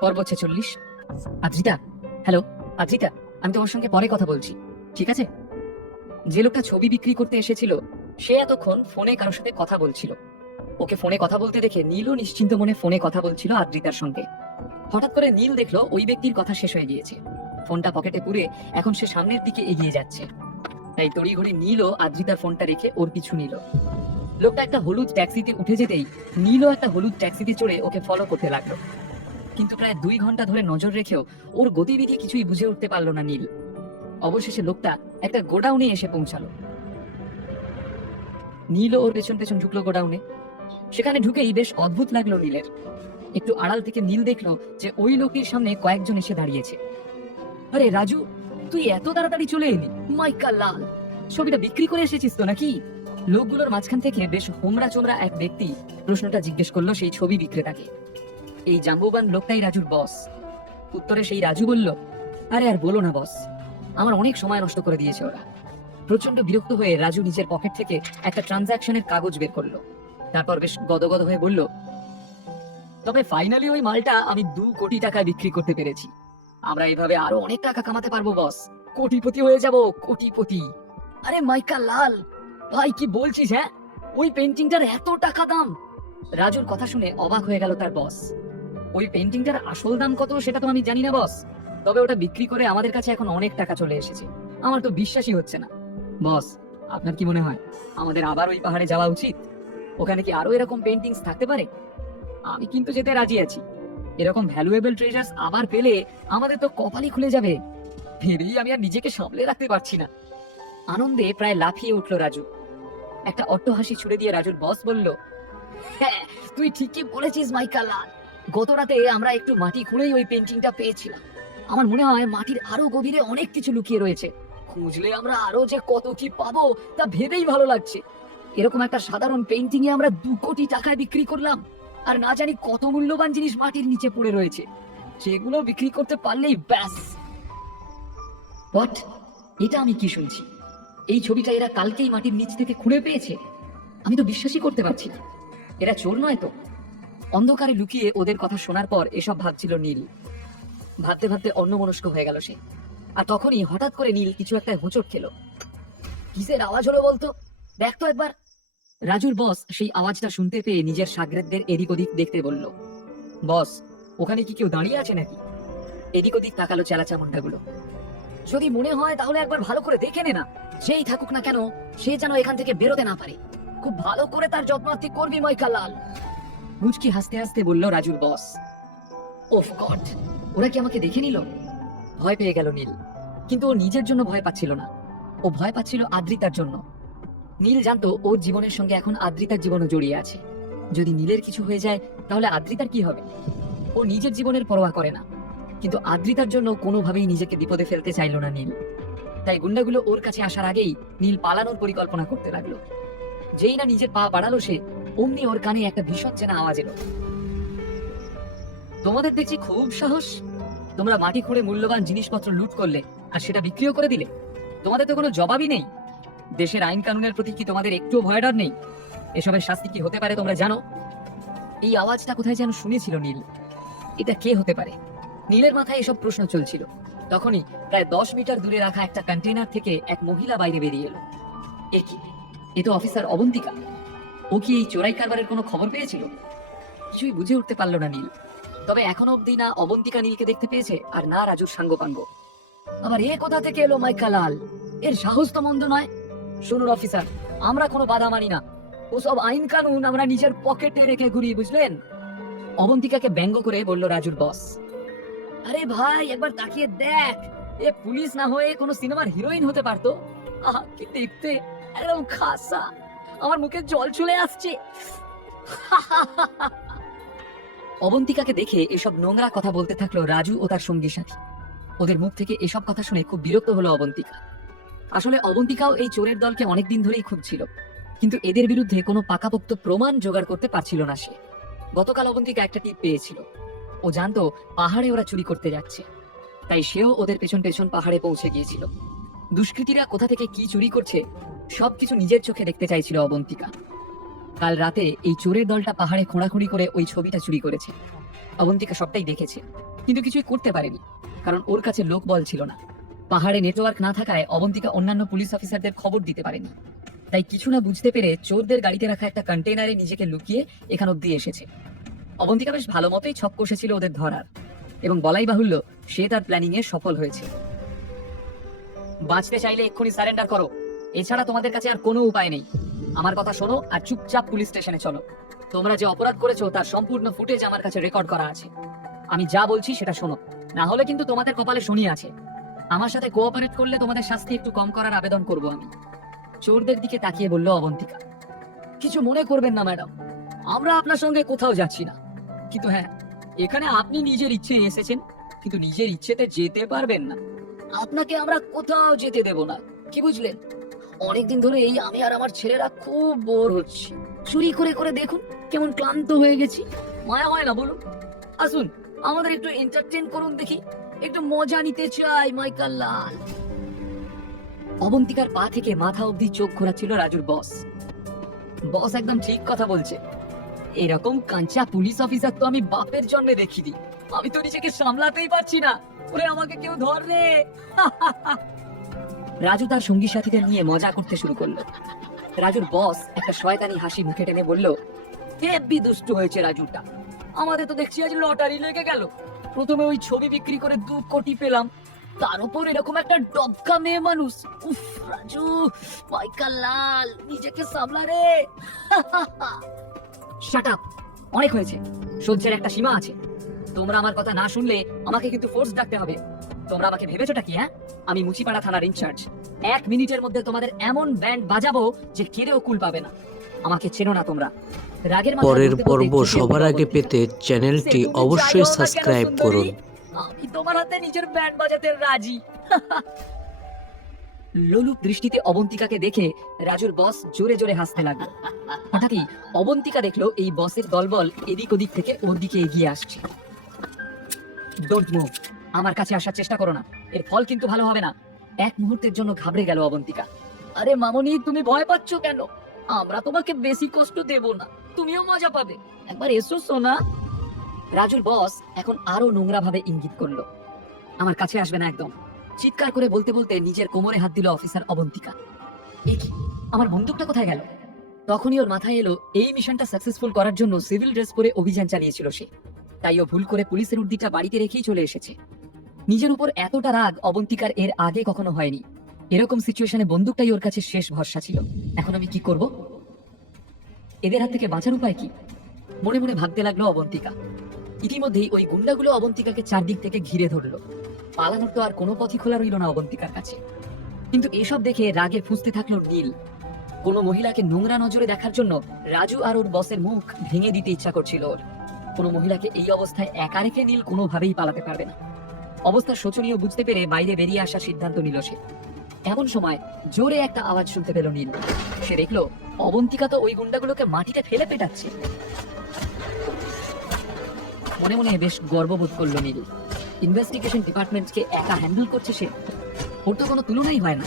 পর্ব ছেচল্লিশ আদ্রিতা হ্যালো আদ্রিতা, আমি তোমার সঙ্গে পরে কথা বলছি, ঠিক আছে? যে লোকটা ছবি বিক্রি করতে এসেছিল, সে এতক্ষণ ফোনে কারোর সাথে কথা বলছিল। ওকে ফোনে কথা বলতে দেখে নীলও নিশ্চিন্ত মনে ফোনে কথা বলছিল আদ্রিতার সঙ্গে। হঠাৎ করে নীল দেখল ওই ব্যক্তির কথা শেষ হয়ে গিয়েছে। ফোনটা পকেটে পুরে এখন সে সামনের দিকে এগিয়ে যাচ্ছে। তাই তড়িঘড়ি নীলও আদ্রিতার ফোনটা রেখে ওর পিছু নিল। লোকটা একটা হলুদ ট্যাক্সিতে উঠে যেতেই নীলও একটা হলুদ ট্যাক্সিতে চড়ে ওকে ফলো করতে লাগল। কিন্তু প্রায় দুই ঘণ্টা ধরে নজর রেখেও ওর গতিবিধি কিছুই বুঝে উঠতে পারল না নীল। অবশেষে লোকটা একটা গোডাউনে এসে পৌঁছালো। নীল ওর পেছন পেছন ঢুকলো গোডাউনে। সেখানে ঢুকেই বেশ অদ্ভুত লাগল নীলের। একটু আড়াল থেকে নীল দেখল যে ওই লোকের সামনে কয়েকজন এসে দাঁড়িয়েছে। আরে রাজু, তুই এত তাড়াতাড়ি চলে এলি? মাইকা লাল। ছবিটা বিক্রি করে এসেছিস তো নাকি? লোকগুলোর মাঝখান থেকে বেশ হোমরা চোমরা এক ব্যক্তি প্রশ্নটা জিজ্ঞেস করল সেই ছবি বিক্রেতাকে। এই জাম্বুবান লোকটাই রাজুর বস উত্তরে সেই রাজু বলল, আরে আর বলো না বস আমার অনেক সময় নষ্ট করে দিয়েছে ওরা। প্রচণ্ড বিরক্ত হয়ে রাজু নিজের পকেট থেকে একটা ট্রানজাকশনের কাগজ বের করল। তারপর বেশ গদগদ হয়ে বলল, তবে ফাইনালি ওই মালটা আমি দু কোটি টাকায় বিক্রি করতে পেরেছি। আমরা এভাবে আরও অনেক টাকা কামাতে পারব বস কোটিপতি হয়ে যাব, কোটিপতি। আরে মাইকা লাল, ভাই, কি বলছিস হ্যাঁ? ওই পেন্টিংটার এত টাকা দাম? রাজুর কথা শুনে অবাক হয়ে গেল তার বস ওই পেন্টিংটার আসল দাম কত সেটা তো আমি জানি না বস তবে ওটা বিক্রি করে আমাদের কাছে এখন অনেক টাকা চলে এসেছে। আমার তো বিশ্বাসই হচ্ছে না। বস আপনার কি মনে হয় আমাদের আবার ওই পাহাড়ে যাওয়া উচিত? ওখানে কি আরও এরকম পেন্টিংস থাকতে পারে? আমি কিন্তু যেতে রাজি আছি। এরকম ভ্যালুয়েবল ট্রেজার্স আবার পেলে আমাদের তো কপালই খুলে যাবে। ভেবেই আমি আর নিজেকে সামলে রাখতে পারছি না। আনন্দে প্রায় লাফিয়ে উঠল রাজু। একটা অট্টহাসি ছুড়ে দিয়ে রাজুর বস বলল হ্যাঁ তুই ঠিকই বলেছিস মাইকা লাল গত রাতে আমরা একটু মাটি খুঁড়েই ওই পেন্টিংটা পেয়েছিলাম। আমার মনে হয় মাটির আরও গভীরে অনেক কিছু লুকিয়ে রয়েছে। খুঁজলে আমরা আরও যে কত কি পাবো, তা ভেবেই ভালো লাগছে। এরকম একটা সাধারণ পেন্টিং এ আমরা দু কোটি টাকায় বিক্রি করলাম, আর না জানি কত মূল্যবান জিনিস মাটির নিচে পড়ে রয়েছে। সেগুলো বিক্রি করতে পারলেই ব্যাস। হোয়াট এটা আমি কি শুনছি? এই ছবিটা এরা কালকেই মাটির নিচ থেকে খুঁড়ে পেয়েছে? আমি তো বিশ্বাসই করতে পারছি না। এরা চোর নয় তো? অন্ধকারে লুকিয়ে ওদের কথা শোনার পর এসব ভাবছিল নীল। ভাবতে ভাবতে অন্যমনস্ক হয়ে গেল সে। আর তখনই হঠাৎ করে নীল কিছু একটা হোঁচট খেলো। কিসের আওয়াজ হলো বলতো? দেখ তো একবার। রাজুর বস সেই আওয়াজটা শুনতে পেয়ে নিজের সাগরেদদের এদিক ওদিক দেখতে বলল, বস, ওখানে কি কেউ দাঁড়িয়ে আছে নাকি? এদিক ওদিক তাকালো চেলাচা মুন্ডাগুলো যদি মনে হয় তাহলে একবার ভালো করে দেখে নে না। যেই থাকুক না কেন, সে যেন এখান থেকে বেরোতে না পারে। খুব ভালো করে তার যত্নার্থী করবি ময়কা লাল মুচকি হাসতে হাসতে বলল, রাজুর বস ওফ গড ওরা কি আমাকে দেখে নিল? ভয় পেয়ে গেল নীল। কিন্তু ও নিজের জন্য ভয় পাচ্ছিল না। ও ভয় পাচ্ছিল আদ্রিতার জন্য। নীল জানতো, ওর জীবনের সঙ্গে এখন আদ্রিতার জীবনও জড়িয়ে আছে। যদি নীলের কিছু হয়ে যায়, তাহলে আদ্রিতার কি হবে? ও নিজের জীবনের পরোয়া করে না। কিন্তু আদ্রিতার জন্য কোনোভাবেই নিজেকে বিপদে ফেলতে চাইল না নীল। তাই গুন্ডাগুলো ওর কাছে আসার আগেই নীল পালানোর পরিকল্পনা করতে লাগল। যেই না নিজের পা বাড়ালো সে অমনি ওর কানে একটা ভীষণ চেনা আওয়াজ এলো। তোমাদের দেখছি খুব সাহস। তোমরা মাটি খুঁড়ে মূল্যবান জিনিসপত্র লুট করলে আর সেটা বিক্রিও করে দিলে। তোমাদের তো কোনো জবাবই নেই। দেশের আইন কানুনের প্রতি কি তোমাদের একটুও ভয় ডর নেই? এসবের শাস্তি কি হতে পারে তোমরা জানো? এই আওয়াজটা কোথায় যেন শুনেছিল নীল। এটা কে হতে পারে? নীলের মাথায় এসব প্রশ্ন চলছিল। তখনই প্রায় দশ মিটার দূরে রাখা একটা কন্টেনার থেকে এক মহিলা বাইরে বেরিয়ে এলো। এ কি? এ তো অফিসার অবন্তিকা। ও কি এই চোরাই কারবারের কোনো খবর পেয়েছিল? কিছুই বুঝে উঠতে পারল না নীল। তবে এখনও অব্দি না অবন্তিকা নীলকে দেখতে পেয়েছে, আর না রাজুর সাঙ্গপাঙ্গ। আবার এ কোথা থেকে এলো মাইকা লাল এর সাহস তো মন্দ নয়। শুনুন, অফিসার, আমরা কোনো বাধা মানি না। ওসব আইন কানুন আমরা নিজের পকেটে রেখে ঘুরি বুঝলেন? অবন্তিকাকে ব্যঙ্গ করে বলল রাজুর বস, আরে ভাই, একবার তাকিয়ে দেখ। এ পুলিশ না হয়ে কোনো সিনেমার হিরোইন হতে পারতো? আহা, কি দেখতে? একদম খাসা। আমার মুখে জল চলে আসছে। অবন্তিকাকে দেখে এসব নোংরা কথা বলতে থাকল রাজু ও তার সঙ্গী সাথী। ওদের মুখ থেকে এসব কথা শুনে খুব বিরক্ত হলো অবন্তিকা। আসলে অবন্তিকাও এই চোরের দলকে অনেকদিন ধরেই খুঁজছিল, কিন্তু এদের বিরুদ্ধে কোনো পাকাপোক্ত প্রমাণ জোগাড় করতে পারছিল না সে। গতকাল অবন্তিকা একটা টিপ পেয়েছিল। ও জানতো পাহাড়ে ওরা চুরি করতে যাচ্ছে। তাই সেও ওদের পেছন পেছন পাহাড়ে পৌঁছে গিয়েছিল। দুষ্কৃতীরা কোথা থেকে কি চুরি করছে সবকিছু নিজের চোখে দেখতে চাইছিল অবন্তিকা। কাল রাতে এই চোরের দলটা পাহাড়ে খোঁড়াখুঁড়ি করে ওই ছবিটা চুরি করেছে। অবন্তিকা সবটাই দেখেছে, কিন্তু কিছুই করতে পারেনি, কারণ ওর কাছে লোক বল ছিল না। পাহাড়ে নেটওয়ার্ক না থাকায় অবন্তিকা অন্যান্য পুলিশ অফিসারদের খবর দিতে পারেনি। তাই কিছু না বুঝতে পেরে চোরদের গাড়িতে রাখা একটা কন্টেনারে নিজেকে লুকিয়ে এখান অব্দি এসেছে। অবন্তিকা বেশ ভালো মতোই ছক কষেছিল ওদের ধরার, এবং বলাই বাহুল্য সে তার প্ল্যানিং এ সফল হয়েছে। বাঁচতে চাইলে এক্ষুনি সারেন্ডার করো। এছাড়া তোমাদের কাছে আর কোনো উপায় নেই। আমার কথা শোনো আর চুপচাপ পুলিশ স্টেশনে চলো। তোমরা যে অপরাধ করেছ, তার সম্পূর্ণ ফুটেজ আমার কাছে রেকর্ড করা আছে। আমি যা বলছি সেটা শোনো। না হলে কিন্তু তোমাদের কপালে শনি আছে। আমার সাথে কোঅপারেট করলে তোমাদের শাস্তি একটু কম করার আবেদন করব আমি। চোরদের দিকে তাকিয়ে বলল অবন্তিকা, কিছু মনে করবেন না, ম্যাডাম। আমরা আপনার সঙ্গে কোথাও যাচ্ছি না। কিন্তু হ্যাঁ এখানে আপনি নিজের ইচ্ছে এসেছেন, কিন্তু নিজের ইচ্ছেতে যেতে পারবেন না। আপনাকে আমরা কোথাও যেতে দেব না। কি বুঝলেন? অনেকদিন ধরে এই আমি আর আমার ছেলেরা খুব বোর হচ্ছি। চুরি করে করে দেখুন কেমন ক্লান্ত হয়ে গেছি। মায়া হয় না বলুন? আসুন, আমাদের একটু এন্টারটেন করুন দেখি। একটু মজা নিতে চাই, মাইকাল লাল। অবন্তিকার পা থেকে মাথা অবধি চোখ ঘোরাচ্ছিল রাজুর বস। বস একদম ঠিক কথা বলছে। এরকম কাঞ্চা পুলিশ অফিসার তো আমি বাপের জন্মে দেখিনি। আমি তো নিজেকে সামলাতেই পারছি না। ওরে আমাকে কেউ ধর রে রাজু তার সঙ্গী সাথীদের নিয়ে মজা করতে শুরু করল। রাজুর বস একটা শয়তানি হাসি মুখে টেনে বলল হেব্বি দুষ্টু হয়েছে রাজুটা? আমাদের তো দেখছি আজ লটারি লেগে গেল। প্রথমে ওই ছবি বিক্রি করে দু কোটি পেলাম। তার উপর এরকম একটা ডবকা মেয়ে মানুষ। উফ, রাজু মাইকাল লাল নিজেকে সামলা রে। শাট আপ অনেক হয়েছে। সহ্যের একটা সীমা আছে। তোমরা আমার কথা না শুনলে আমাকে কিন্তু ফোর্স ডাকতে হবে। তোমরা আমাকে ভেবেছোটা কি হ্যাঁ? আমি মুচিপাড়া থানার ইনচার্জ এক মিনিটের মধ্যে তোমাদের এমন ব্যান্ড বাজাবো যে কেড়েও কুল পাবে না। আমাকে চেনো না তোমরা। রাগের পরের পর্ব সবার আগে পেতে চ্যানেলটি অবশ্যই সাবস্ক্রাইব করুন। আমি তোমার হাতে নিজের ব্যান্ড বাজাতে রাজি। লোলুপ দৃষ্টিতে অবন্তিকাকে দেখে রাজুর বস জোরে জোরে হাসতে লাগল। হঠাৎই অবন্তিকা দেখল এই বসের দলবল এদিক ওদিক থেকে ওর দিকে এগিয়ে আসছে। ডোন্ট মুভ আমার কাছে আসার চেষ্টা করো না। এর ফল কিন্তু ভালো হবে না। এক মুহূর্তের জন্য ঘাবড়ে গেল অবন্তিকা। আরে মামনি, তুমি ভয় পাচ্ছ কেন? আমরা তোমাকে বেশি কষ্ট দেব না। তুমিও মজা পাবে। একবার এসো, সোনা। রাজুর বস এখন আরও নোংরা ভাবে ইঙ্গিত করল। আমার কাছে আসবে না একদম। চিৎকার করে বলতে বলতে নিজের কোমরে হাত দিল অফিসার অবন্তিকা। কি? আমার বন্দুকটা কোথায় গেল? তখনই ওর মাথায় এলো, এই মিশনটা সাকসেসফুল করার জন্য সিভিল ড্রেস পরে অভিযান চালিয়েছিল সে। তাই ও ভুল করে পুলিশের উর্দিটা বাড়িতে রেখেই চলে এসেছে। নিজের উপর এতটা রাগ অবন্তিকার এর আগে কখনো হয়নি। এরকম সিচুয়েশনে বন্দুকটাই ওর কাছে শেষ ভরসা ছিল। এখন আমি কি করব? এদের হাত থেকে বাঁচার উপায় কি? মনে মনে ভাবতে লাগল অবন্তিকা। ইতিমধ্যেই ওই গুন্ডাগুলো অবন্তিকাকে চারদিক থেকে ঘিরে ধরলো। পালানোর তো আর কোনো পথই খোলা রইল না অবন্তিকার কাছে। কিন্তু এসব দেখে রাগে ফুঁসতে থাকল নীল। কোনো মহিলাকে নোংরা নজরে দেখার জন্য রাজু আর ওর বসের মুখ ভেঙে দিতে ইচ্ছা করছিল ওর। কোনো মহিলাকে এই অবস্থায় একা রেখে নীল কোনোভাবেই পালাতে পারবে না। অবস্থা শোচনীয় বুঝতে পেরে বাইরে বেরিয়ে আসার সিদ্ধান্ত নিল সে। এমন সময় জোরে একটা আওয়াজ শুনতে পেল নীল। সে দেখল, অবন্তিকা তো ওই গুন্ডাগুলোকে মাটিতে ফেলে পেটাচ্ছে। মনে মনে বেশ গর্ববোধ করল নীল। ইনভেস্টিগেশন ডিপার্টমেন্টকে একা হ্যান্ডেল করছে সে। ওর তো কোনো তুলনাই হয় না।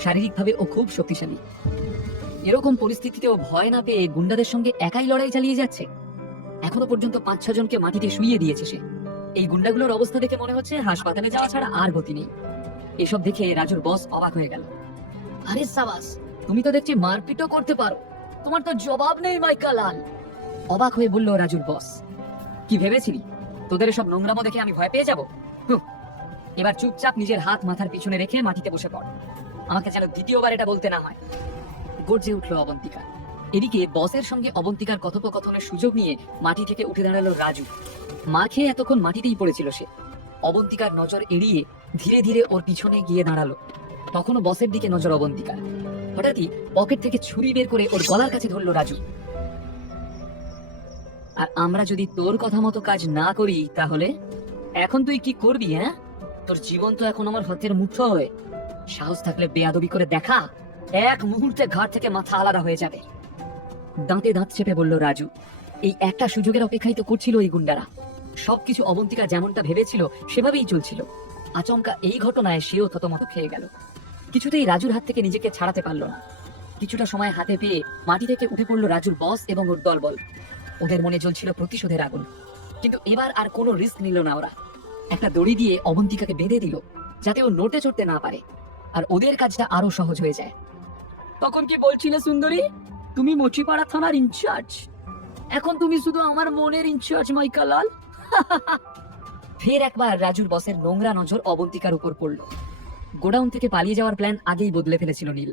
শারীরিকভাবে ও খুব শক্তিশালী। এরকম পরিস্থিতিতেও ভয় না পেয়ে গুন্ডাদের সঙ্গে একাই লড়াই চালিয়ে যাচ্ছে। এখনও পর্যন্ত পাঁচ ছজনকে মাটিতে শুইয়ে দিয়েছে সে। এই গুন্ডাগুলোর অবস্থা দেখে মনে হচ্ছে হাসপাতালে যাওয়া ছাড়া আর গতি নেই। এসব দেখে রাজুর বস অবাক হয়ে গেল। আরে সাবাস, তুমি তো দেখছি মারপিটও করতে পারো। তোমার তো জবাব নেই মাইকা লাল অবাক হয়ে বলল রাজুর বস, কি ভেবেছিলি? তোদের সব নোংরামো দেখে আমি ভয় পেয়ে যাব? এবার চুপচাপ নিজের হাত মাথার পিছনে রেখে মাটিতে বসে পড়। আমাকে যেন দ্বিতীয়বার এটা বলতে না হয়। গর্জে উঠল অবন্তিকা। এদিকে বসের সঙ্গে অবন্তিকার কথোপকথনের সুযোগ নিয়ে মাটি থেকে উঠে দাঁড়াল রাজু। মা খেয়ে এতক্ষণ মাটিতেই পড়েছিল সে। অবন্তিকার নজর এড়িয়ে ধীরে ধীরে ওর পিছনে গিয়ে দাঁড়াল। তখনও বসের দিকে নজর অবন্তিকার। হঠাৎই পকেট থেকে ছুরি বের করে ওর গলার কাছে ধরলো রাজু। আর আমরা যদি তোর কথা মতো কাজ না করি তাহলে? এখন তুই কি করবি হ্যাঁ? তোর জীবন তো এখন আমার হাতের মুঠো হয়ে। সাহস থাকলে বেয়াদবি করে দেখা। এক মুহূর্তে ঘাট থেকে মাথা আলাদা হয়ে যাবে। দাঁতে দাঁত চেপে বলল, রাজু, এই একটা সুযোগের অপেক্ষাই তো করছিল এই গুন্ডারা। সবকিছু অবন্তিকা যেমনটা ভেবেছিল, সেভাবেই চলছিল। আচমকা এই ঘটনায় সেও থতমত খেয়ে গেল। কিছুতেই রাজুর হাত থেকে নিজেকে ছাড়াতে পারল না। কিছুটা সময় হাতে পেয়ে মাটি থেকে উঠে পড়ল রাজুর বস এবং ওর দলবল। ওদের মনে জ্বলছিল প্রতিশোধের আগুন। কিন্তু এবার আর কোনো রিস্ক নিল না ওরা। একটা দড়ি দিয়ে অবন্তিকাকে বেঁধে দিল, যাতে ও নোটে চড়তে না পারে। আর ওদের কাজটা আরও সহজ হয়ে যায়। তখন কি বলছিলে, সুন্দরী? তুমি মচিপাড়া থানার ইনচার্জ? এখন তুমি শুধু আমার মনের ইনচার্জ মাইকা লাল ফের একবার রাজুর বসের নোংরা নজর অবন্তিকার উপর পড়ল। গোডাউন থেকে পালিয়ে যাওয়ার প্ল্যান আগেই বদলে ফেলেছিল নীল।